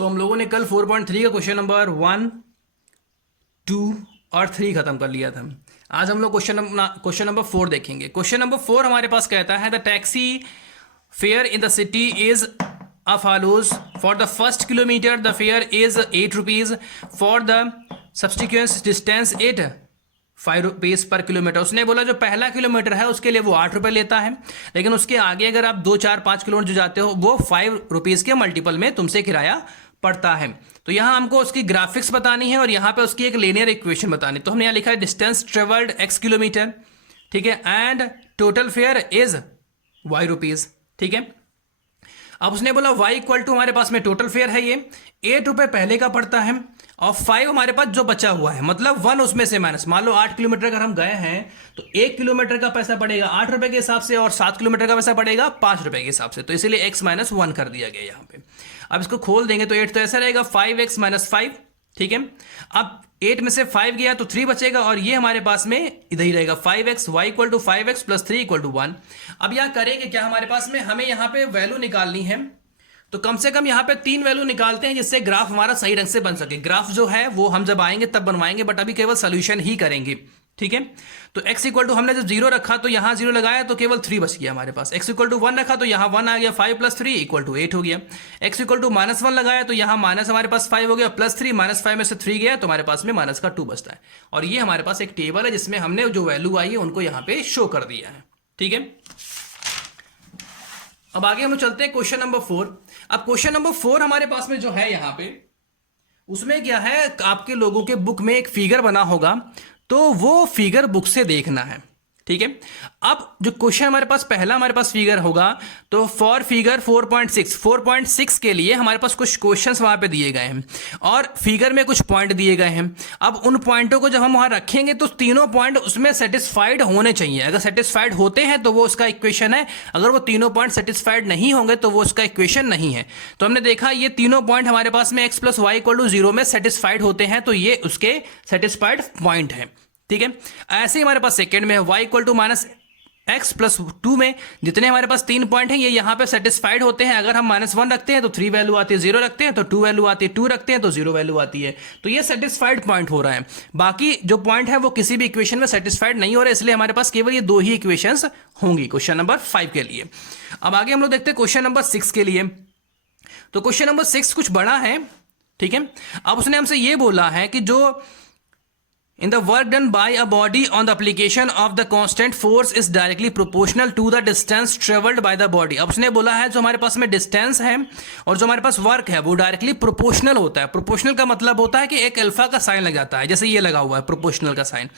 तो हम लोगों ने कल 4.3 का क्वेश्चन नंबर 1, 2 और 3 खत्म कर लिया था। आज हम लोग क्वेश्चन नंबर 4 देखेंगे। क्वेश्चन नंबर 4 हमारे पास कहता है the taxi fair in the city is follows. For the first kilometer the fare is 8 rupees. For the subsequent distance it 5 rupees पर किलोमीटर। उसने बोला जो पहला किलोमीटर है उसके लिए वो 8 रुपये लेता है, लेकिन उसके आगे अगर आप 2, 4, 5 किलोमीटर जो जाते हो वो 5 रुपीज़ के मल्टीपल में तुमसे किराया पड़ता है। तो यहाँ हमको उसकी ग्राफिक्स बतानी है और यहाँ पे उसकी एक लीनियर इक्वेशन बतानी। तो हमने यहाँ लिखा है डिस्टेंस ट्रेवल्ड x किलोमीटर, ठीक है, and total fair is y rupees, ठीक है। अब उसने बोला y इक्वल टू हमारे पास में टोटल फेयर है, ये 8 रुपये पहले का पड़ता है और 5 हमारे पास जो बचा हुआ है, मतलब 1 उसमें से माइनस। मान लो 8 किलोमीटर अगर हम गए हैं तो 1 किलोमीटर का पैसा पड़ेगा 8 रुपये के हिसाब से और 7 किलोमीटर का पैसा पड़ेगा 5 रुपये के हिसाब से। तो इसीलिए x माइनस 1 कर दिया गया यहाँ पे। अब इसको खोल देंगे तो 8 तो ऐसा रहेगा 5x माइनस 5, ठीक है। अब 8 में से 5 गया तो 3 बचेगा और ये हमारे पास में इधर ही रहेगा 5x, y equal to 5x plus 3 equal to 1। अब यहाँ करेंगे क्या, हमारे पास में हमें यहाँ पे वैल्यू निकालनी है, तो कम से कम यहाँ पे 3 वैल्यू निकालते हैं जिससे ग्राफ हमारा सही ढंग से बन सके। ग्राफ जो है वो हम जब आएंगे तब बनवाएंगे, बट अभी केवल सोल्यूशन ही करेंगे, ठीक है। तो x इक्वल टू हमने जब 0 रखा तो यहाँ 0 लगाया तो केवल 3 बच गया हमारे पास। x इक्वल टू 1 रखा तो यहाँ 1 आ गया, 5 प्लस 3 इक्वल टू 8 हो गया। x इक्वल टू माइनस 1 लगाया तो यहाँ माइनस हमारे पास 5 हो गया, प्लस 3 माइनस 5 में से 3 गया तो हमारे पास में माइनस का 2 बचता है। और ये हमारे पास एक टेबल है जिसमें हमने जो वैल्यू आई है उनको यहाँ पे शो कर दिया है, ठीक है। अब आगे हम चलते हैं क्वेश्चन नंबर 4। अब क्वेश्चन नंबर 4 हमारे पास में जो है यहाँ पे उसमें क्या है, आपके लोगों के बुक में एक फिगर बना होगा तो वो फिगर बुक से देखना है, ठीक है। अब जो क्वेश्चन हमारे पास पहला हमारे पास फिगर होगा तो फॉर फिगर 4.6 के लिए हमारे पास कुछ क्वेश्चंस वहां पे दिए गए हैं और फिगर में कुछ पॉइंट दिए गए हैं। अब उन पॉइंटों को जब हम वहां रखेंगे तो तीनों पॉइंट उसमें सेटिस्फाइड होने चाहिए। अगर सेटिस्फाइड होते हैं तो वो उसका इक्वेशन है, अगर वो तीनों पॉइंट सेटिस्फाइड नहीं होंगे तो वो उसका इक्वेशन नहीं है। तो हमने देखा ये तीनों पॉइंट हमारे पास में x plus y equal to 0 में सेटिस्फाइड होते हैं, तो ये उसके सेटिस्फाइड पॉइंट है, ठीक है। ऐसे ही हमारे पास सेकंड में है y equal to minus x plus 2 में जितने हमारे पास 3 पॉइंट हैं ये यहाँ पे सेटिस्फाइड होते हैं। अगर हम माइनस 1 रखते हैं तो 3 वैल्यू आती है, 0 रखते हैं तो 2 वैल्यू आती है, 2 रखते हैं तो 0 वैल्यू आती है। तो ये सेटिस्फाइड पॉइंट हो रहा है। बाकी जो पॉइंट है वो किसी भी इक्वेशन में सेटिस्फाइड नहीं हो रहे, इसलिए हमारे पास केवल ये 2 ही इक्वेशंस होंगी क्वेश्चन नंबर 5 के लिए। अब आगे हम लोग देखते हैं क्वेश्चन नंबर 6 के लिए। तो क्वेश्चन नंबर 6 कुछ बड़ा है, ठीक है। अब उसने हमसे ये बोला है कि जो in the work done by a body on the application of the constant force is directly proportional to the distance traveled by the body। अब उसने बोला है जो हमारे पास में डिस्टेंस है और जो हमारे पास वर्क है वो डायरेक्टली प्रोपोर्शनल होता है। प्रोपोर्शनल का मतलब होता है कि एक अल्फा का साइन लग जाता है, जैसे ये लगा हुआ है प्रोपोर्शनल का साइन,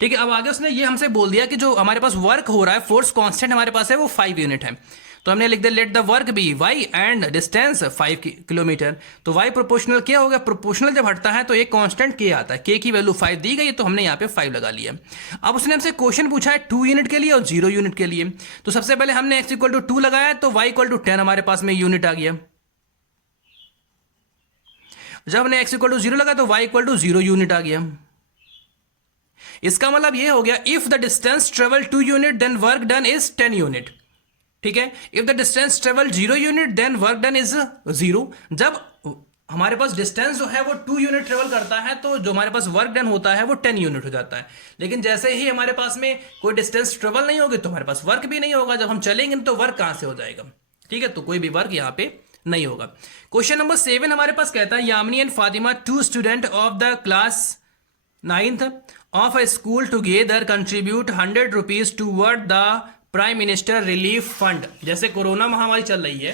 ठीक है। अब आगे उसने ये हमसे बोल दिया कि जो हमारे पास वर्क हो रहा है, फोर्स कांस्टेंट हमारे पास है वो 5 यूनिट है। तो हमने लिख दिया let the work be y and distance 5 kilometre. तो y प्रोपोर्शनल क्या हो गया, प्रोपोर्शनल जब हटता है तो एक कांस्टेंट k आता है, k की वैल्यू 5 दी गई तो हमने यहाँ पे 5 लगा लिया। अब उसने हमसे क्वेश्चन पूछा है 2 यूनिट के लिए और 0 यूनिट के लिए। तो सबसे पहले हमने x इक्वल टू 2 लगाया तो y इक्वल टू 10 हमारे पास में यूनिट आ गया। जब हमने x इक्वल टू 0 लगा तो y इक्वल टू 0 यूनिट आ गया। इसका मतलब ये हो गया if the distance travel 2 unit then work done is 10 unit, ठीक है। If the distance travel 0 unit then work done is 0। जब हमारे पास डिस्टेंस जो है वो 2 यूनिट ट्रेवल करता है तो जो हमारे पास वर्क डन होता है वो 10 यूनिट हो जाता है। लेकिन जैसे ही हमारे पास में कोई डिस्टेंस ट्रेवल नहीं होगी तो हमारे पास वर्क भी नहीं होगा। जब हम चलेंगे तो वर्क कहां से हो जाएगा, ठीक है। तो कोई भी वर्क यहाँ पे नहीं होगा। क्वेश्चन नंबर 7 हमारे पास कहता है Yamini and Fatima 2 student of the class 9th of a school together contribute 100 rupees toward the prime minister relief fund. जैसे कोरोना महामारी चल रही है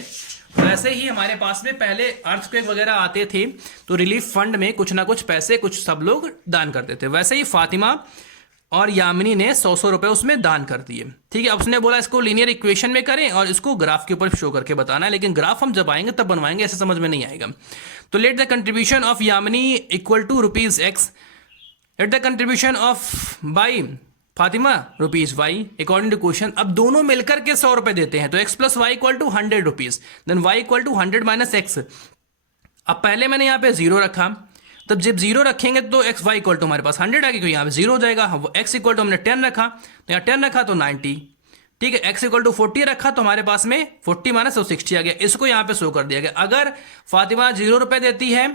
वैसे ही हमारे पास में पहले अर्थक्वेक वगैरह आते थे तो रिलीफ फंड में कुछ ना कुछ पैसे कुछ सब लोग दान करते थे। वैसे ही फातिमा और यामिनी ने 100 रुपए उसमें दान कर दिए, ठीक है। अब उसने बोला इसको लीनियर इक्वेशन में करें और इसको ग्राफ के ऊपर शो करके बताना है, लेकिन ग्राफ हम जब आएंगे तब बनवाएंगे, ऐसे समझ में नहीं आएगा। तो let the contribution of Yamini equal to rupees x, let the contribution of by Fatima rupees y according to question. अब दोनों मिलकर के 100 रुपए देते हैं तो x plus y equal to 100 rupees then y equal to 100 minus x. अब पहले मैंने यहाँ पे 0 रखा, तब जब 0 रखेंगे तो x y इक्वल टू हमारे पास 100 आ गया, क्योंकि यहाँ पे 0 हो जाएगा। x इक्वल टू हमने 10 रखा तो यहाँ 10 रखा तो 90, ठीक है, x इक्वल टू 40 रखा तो हमारे पास में 40 माइनस 60 आ गया, इसको यहां पे शो कर दिया गया। अगर फातिमा 0 रुपए देती है,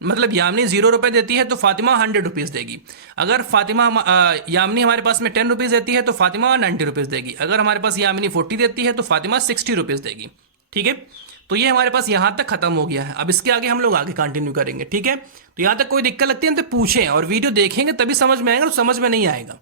मतलब यामिनी 0 रुपए देती है तो फातिमा 100 रुपीज देगी। अगर यामिनी हमारे पास में 10 रुपीज देती है तो फातिमा 90 रुपीज देगी। अगर हमारे पास यामिनी 40 देती है तो फातिमा 60 रुपीज देगी। ठीक है, तो ये हमारे पास यहां तक खत्म हो गया है। अब इसके आगे हम लोग आगे कंटिन्यू करेंगे। ठीक है, तो यहां तक कोई दिक्कत लगती है तो पूछें, और वीडियो देखेंगे तभी समझ में आएगा, तो समझ में नहीं आएगा।